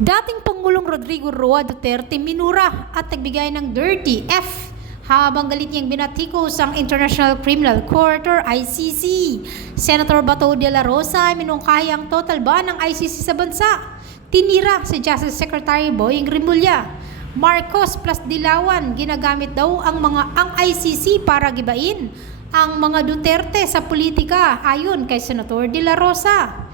Dating Pangulong Rodrigo Roa Duterte minura at nagbigay ng dirty F habang galit niyang binatikos ang International Criminal Court or ICC. Senator Bato de la Rosa ay minungkahi ang total ban ng ICC sa bansa. Tinira si Justice Secretary Boying Rimulya. Marcos plus Dilawan, ginagamit daw ang mga ang ICC para gibain ang mga Duterte sa politika ayon kay Senator de la Rosa.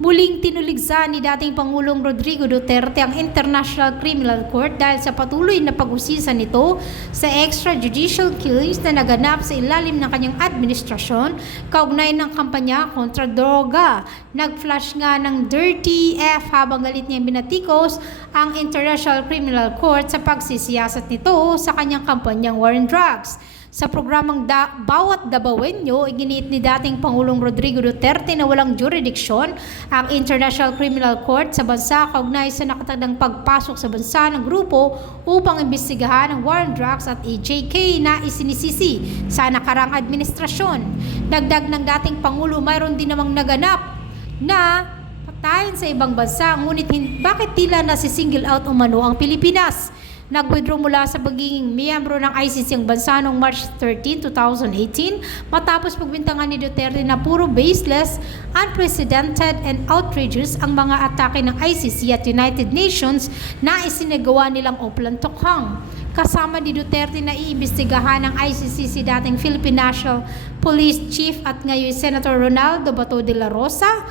Muling tinuligsa ni dating Pangulong Rodrigo Duterte ang International Criminal Court dahil sa patuloy na pag-usisan nito sa extrajudicial killings na naganap sa ilalim ng kanyang administrasyon kaugnay ng kampanya kontra droga. Nag-flash nga ng Dirty F habang galit niya binatikos ang International Criminal Court sa pagsisiyasat nito sa kanyang kampanyang war on drugs. Sa programang da- Bawat Dabawenyo, iginiit ni dating Pangulong Rodrigo Duterte na walang jurisdiction ang International Criminal Court sa bansa kaugnay sa nakatagdang pagpasok sa bansa ng grupo upang imbestigahan ang war on drugs at AJK na isinisisi sa nakarang administrasyon. Dagdag ng dating Pangulo, mayroon din namang naganap na patayin sa ibang bansa ngunit bakit tila nasi-single out umano ang Pilipinas? Nag-withdraw mula sa pagiging miyembro ng ICC ang bansa noong March 13, 2018 matapos pagbintangan ni Duterte na puro baseless, unprecedented and outrageous ang mga atake ng ICC at United Nations na isinagawa nilang Oplan Tokhang. Kasama ni Duterte na iimbestigahan ng ICC si dating Philippine National Police Chief at ngayon Senator Ronaldo Bato de la Rosa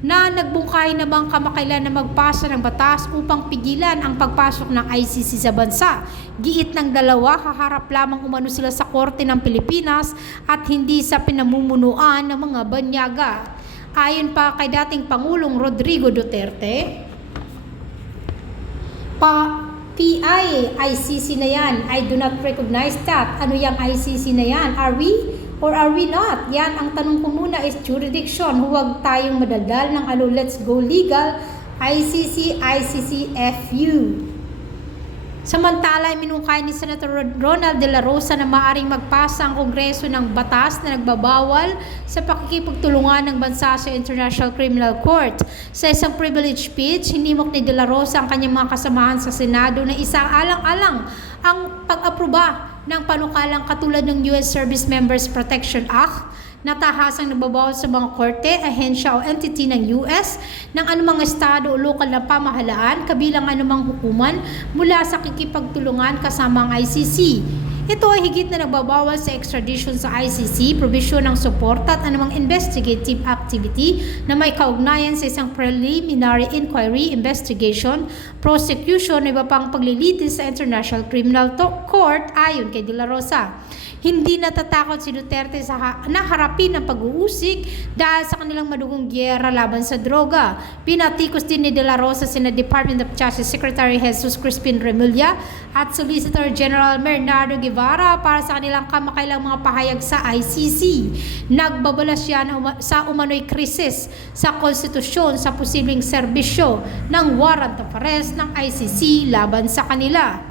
na nagbungkay namang kamakailan na magpasa ng batas upang pigilan ang pagpasok ng ICC sa bansa. Giit ng dalawa, haharap lamang umano sila sa korte ng Pilipinas at hindi sa pinamumunuan ng mga banyaga. Ayon pa kay dating Pangulong Rodrigo Duterte, pa PI, ICC na yan. I do not recognize that. Ano yung ICC na yan? Are we or are we not? Yan, ang tanong ko muna is jurisdiction. Huwag tayong madaldal ng ano, let's go legal. ICC, ICC, FU. Samantala, minungkay ni Senator Ronald De La Rosa na maaring magpasa ang Kongreso ng batas na nagbabawal sa pakikipagtulungan ng bansa sa International Criminal Court. Sa isang privilege speech, hinimok ni De La Rosa ang kanyang mga kasamahan sa Senado na isang alang-alang ang pag-aproba ng panukalang katulad ng U.S. Service Members Protection Act na tahasang nagbabawal sa mga korte, ahensya o entity ng US ng anumang estado o lokal na pamahalaan kabilang anumang hukuman mula sa kikipagtulungan kasama ang ICC. Ito ay higit na nagbabawal sa extradition sa ICC, provision ng suporta at anumang investigative activity na may kaugnayan sa isang preliminary inquiry, investigation, prosecution, iba pang paglilitis sa International Criminal Court ayon kay De La Rosa. Hindi natatakot si Duterte sa ha- na harapin ang pag-uusig dahil sa kanilang madugong gyera laban sa droga. Pinatikos din ni De La Rosa sina Department of Justice Secretary Jesus Crispin Remulla at Solicitor General Bernardo Guevara para sa kanilang kamakailang mga pahayag sa ICC. Nagbabala siya sa umano'y krisis sa konstitusyon sa posibleng serbisyo ng warrant of arrest ng ICC laban sa kanila.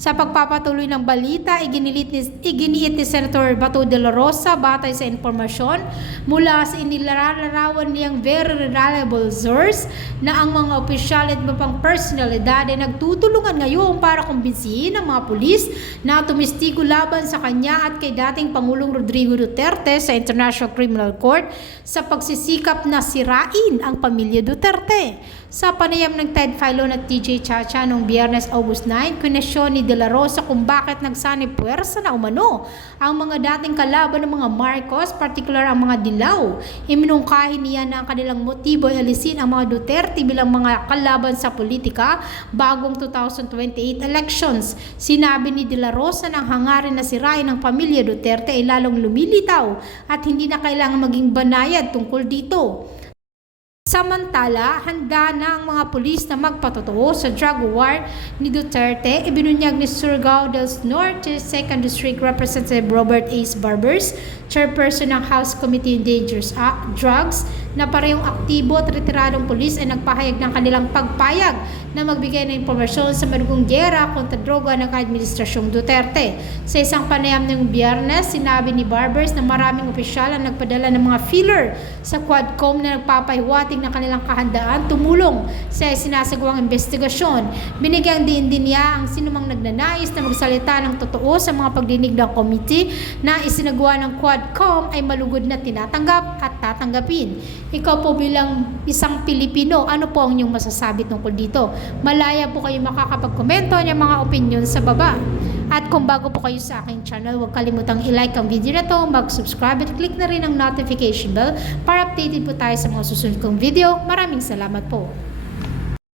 Sa pagpapatuloy ng balita, iginilit ni, iginiit ni Senator Bato de la Rosa batay sa informasyon mula sa inilalarawan niyang very reliable source na ang mga opisyal at iba pang personalidad ay nagtutulungan ngayon para kumbinsihin ang mga pulis na tumistigo laban sa kanya at kay dating Pangulong Rodrigo Duterte sa International Criminal Court sa pagsisikap na sirain ang pamilya Duterte. Sa panayam ng Ted Filon at TJ Chacha noong Biyernes, August 9, kwenesyon ni De La Rosa kung bakit nagsanib puwersa na umano ang mga dating kalaban ng mga Marcos, particular ang mga Dilaw. Iminungkahi niya na ang kanilang motibo ay alisin ang mga Duterte bilang mga kalaban sa politika bagong 2028 elections. Sinabi ni De La Rosa na ang hangarin na sirain ng pamilya Duterte ay lalong lumilitaw at hindi na kailangan maging banayad tungkol dito. Samantala, handa na ang mga pulis na magpatotoo sa drug war ni Duterte. Ibinunyag ni Surigao del Norte 2nd District Representative Robert Ace Barbers, chairperson ng House Committee on Dangerous Drugs, na parehong aktibo at retiradong pulis ay nagpahayag ng kanilang pagpayag na magbigay ng impormasyon sa marugong gera kontra droga ng Administrasyong Duterte. Sa isang panayam ng biyernes, sinabi ni Barbers na maraming opisyal ang nagpadala ng mga filler sa Quadcom na ng kanilang kahandaan tumulong sa sinasagawang investigasyon. Binigyang din din niya ang sinumang nagnanais na magsalita ng totoo sa mga pagdinig ng committee na isinagawa ng Quadcom ay malugod na tinatanggap at tatanggapin. Ikaw po bilang isang Pilipino, ano po ang inyong masasabi tungkol dito? Malaya po kayo makakapag-komento ng mga opinion sa baba. At kung bago po kayo sa aking channel, huwag kalimutang i-like ang video na to, mag-subscribe at click na rin ang notification bell para updated po tayo sa mga susunod kong video. Maraming salamat po.